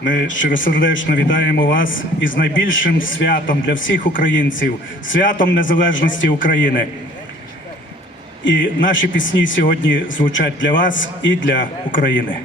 Ми щиросердечно вітаємо вас із найбільшим святом для всіх українців, святом незалежності України. І наші пісні сьогодні звучать для вас і для України.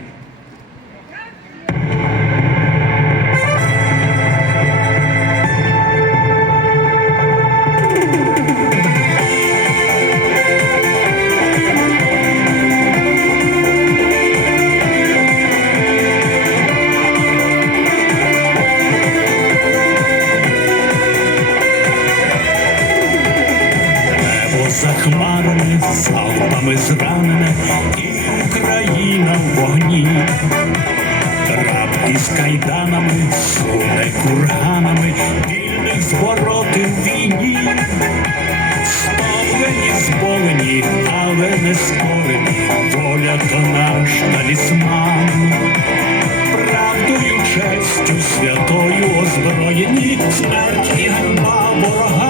В війні. втомлені, зболені, але не скорені, воля то наш талісман. Правдою, честю, святою озброєні, смерть і ганьба ворогам.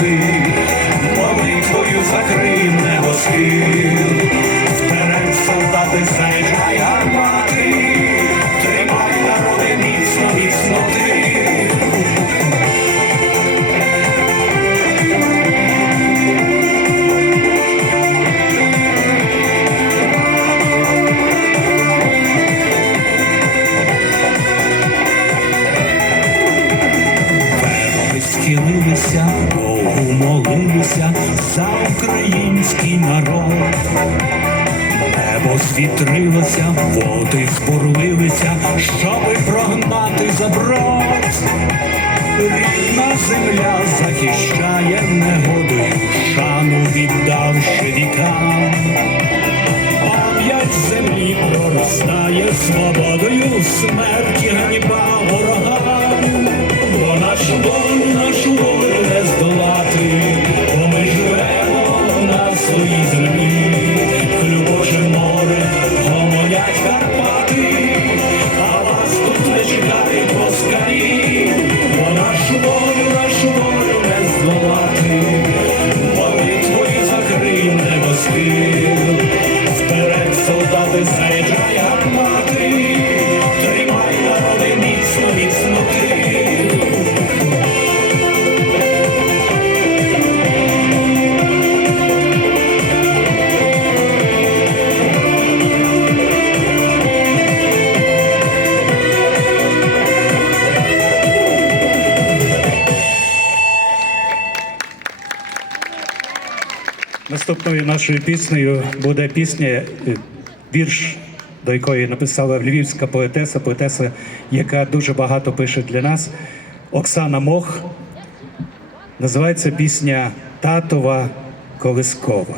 see. Схилилися, Богу молилися за український народ. Небо звітрилося, води збурлилися, щоби прогнати заброд. Рідна земля захищає негодою, шану віддавши вікам. Пам'ять землі проростає свободою, смерті ганьба ворогам. Нашою піснею буде пісня, е, вірш, до якої написала львівська поетеса, поетеса, яка дуже багато пише для нас. Оксана Мох. Називається пісня Татова Колискова.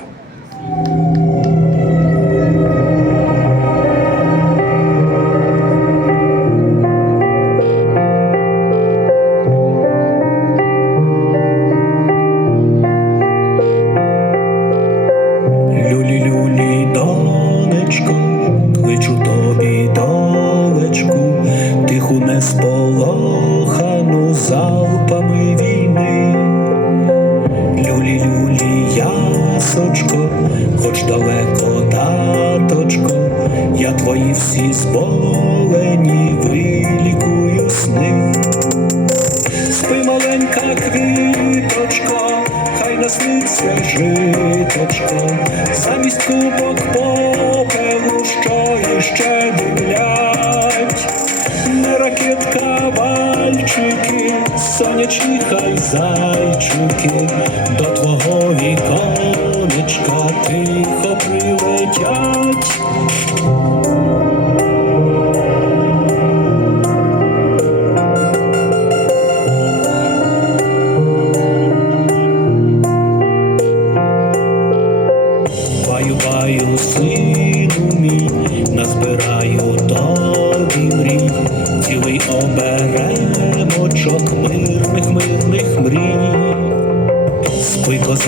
ще дивлять, не ракетка вальчики, сонячні хай зайчики, до твого віконечка тихо прилетять.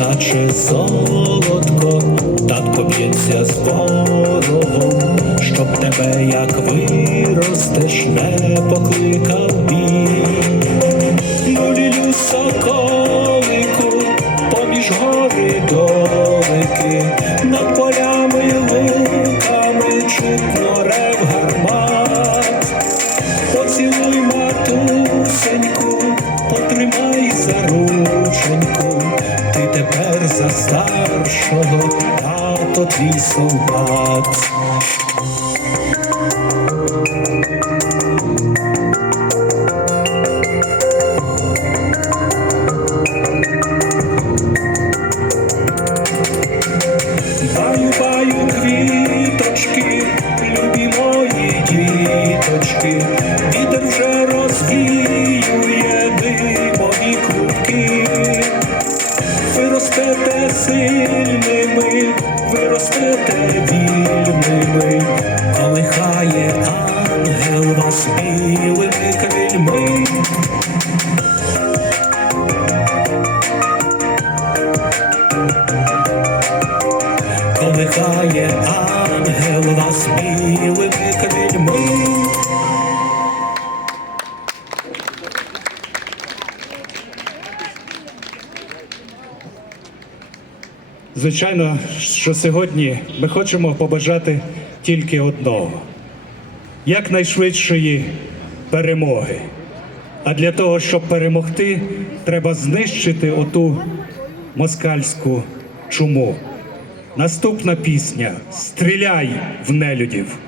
наче солодко, татко поб'ється з Богом, щоб тебе, як виростеш, не покликав. чекає ангел вас білими крильми. Звичайно, що сьогодні ми хочемо побажати тільки одного якнайшвидшої перемоги. А для того, щоб перемогти, треба знищити оту москальську чуму. Наступна пісня Стріляй в нелюдів.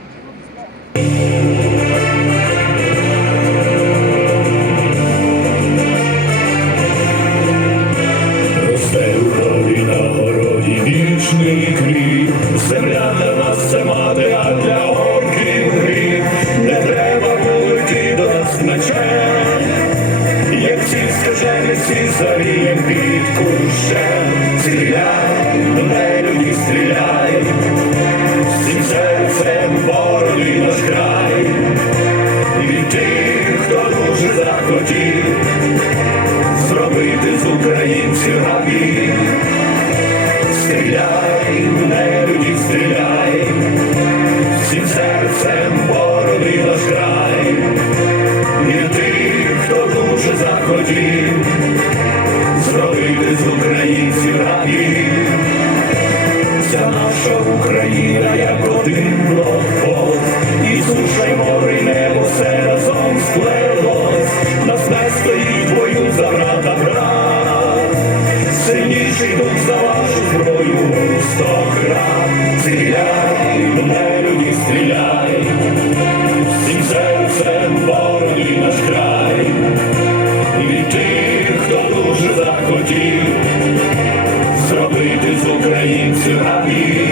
Українці раді, вся наша Україна, як один блокпост і суша. захотів зробити з українців рабів.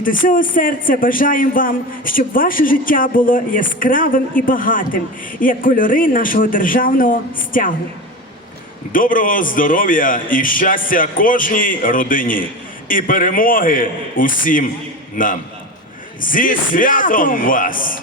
Від усього серця бажаємо вам, щоб ваше життя було яскравим і багатим, як кольори нашого державного стягу. Доброго здоров'я і щастя кожній родині, і перемоги усім нам. Зі святом вас!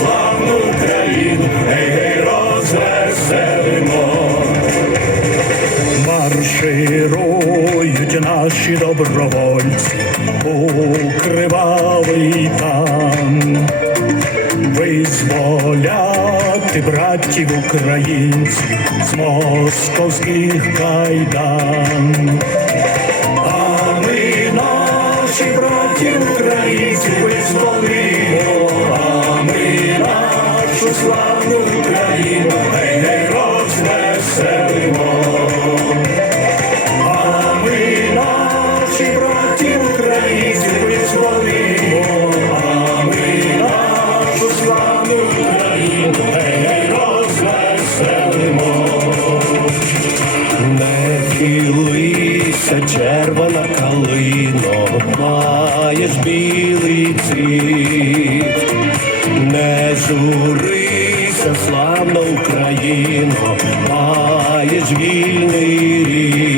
Славну Україну, гей, гей, розвеселимо. Марширують наші добровольці у кривавий там, визволяти братів українців з московських кайдан. А ми наші визволимо, а ми славну Україну, гей, гей, розвеселимо. А ми наші братів українців визволимо, а ми нашу славну Україну, гей, гей, розвеселимо. Не хилися, червона калино, маєш білий цвіт. Журися, славна Україно, маєш вільний рід.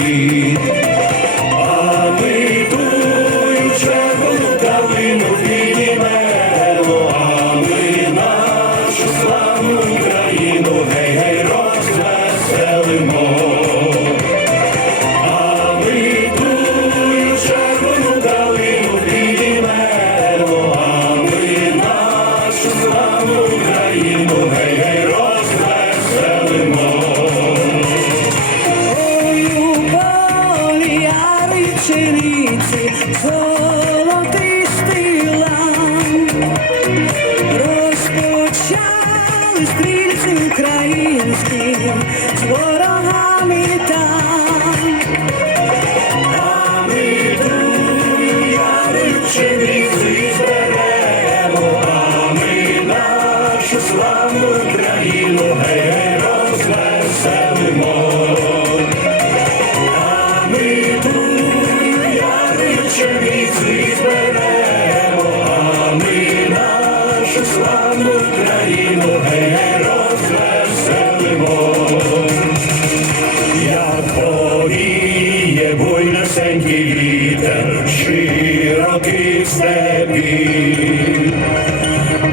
Буйнесенький вітер широких степів,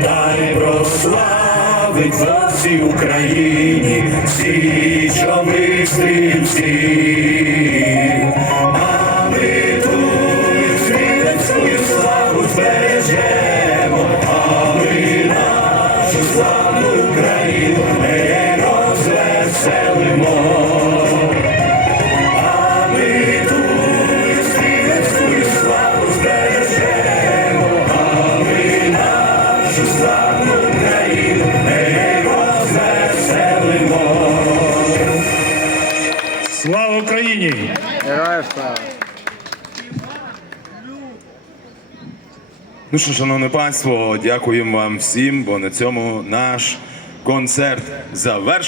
дай прославить за Україні січових стрільців. А Ну що, шановне панство, дякуємо вам всім, бо на цьому наш концерт завершений.